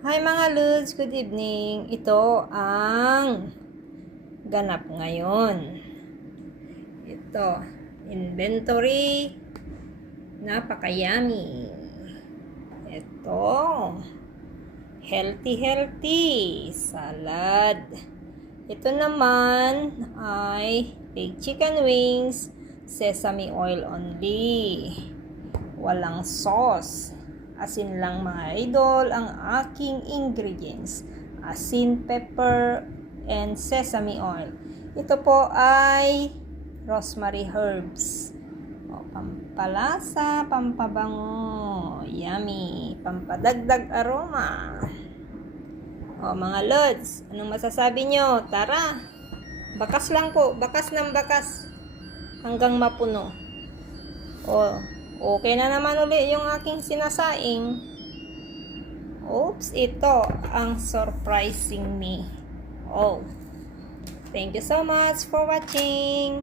Hi mga Lods, good evening. Ito ang ganap ngayon. Ito, inventory, napaka-yummy. Ito, healthy salad. Ito naman ay big chicken wings, sesame oil only. Walang sauce. Asin lang mga idol ang aking ingredients. Asin, pepper, and sesame oil. Ito po ay rosemary herbs. O, pampalasa, pampabango, yummy, pampadagdag aroma. O mga lods, anong masasabi nyo? Tara, bakas lang po, bakas ng bakas hanggang mapuno. O, okay na naman uli yung aking sinasaing. Oops, ito ang surprising me. Oh, thank you so much for watching.